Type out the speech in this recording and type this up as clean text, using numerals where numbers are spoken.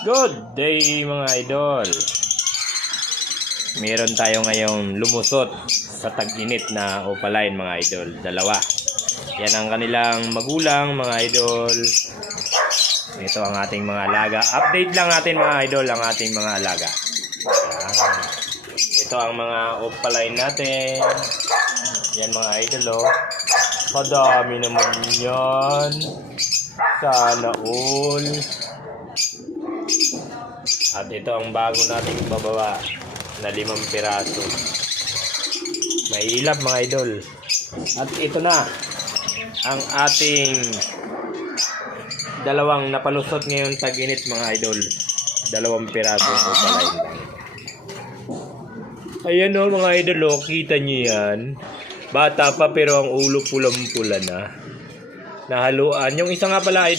Good day mga idol. Meron tayo ngayong lumusot sa tag-init na opaline mga idol. Dalawa. Yan ang kanilang magulang mga idol. Ito ang ating mga alaga. Update lang natin mga idol ang ating mga alaga. Yan. Ito ang mga opaline natin. Yan mga idol oh. Kadami naman yan. Sana all. At ito ang bago nating bababa na 5 piraso. May ilap mga idol. At ito na ang ating dalawang napalusot ngayon tag-init mga idol. 2 piraso opaline. Ayan o mga idol o, kita nyo yan. Bata pa pero ang ulo pulang-pula na. Nahaluan. Yung isa nga pala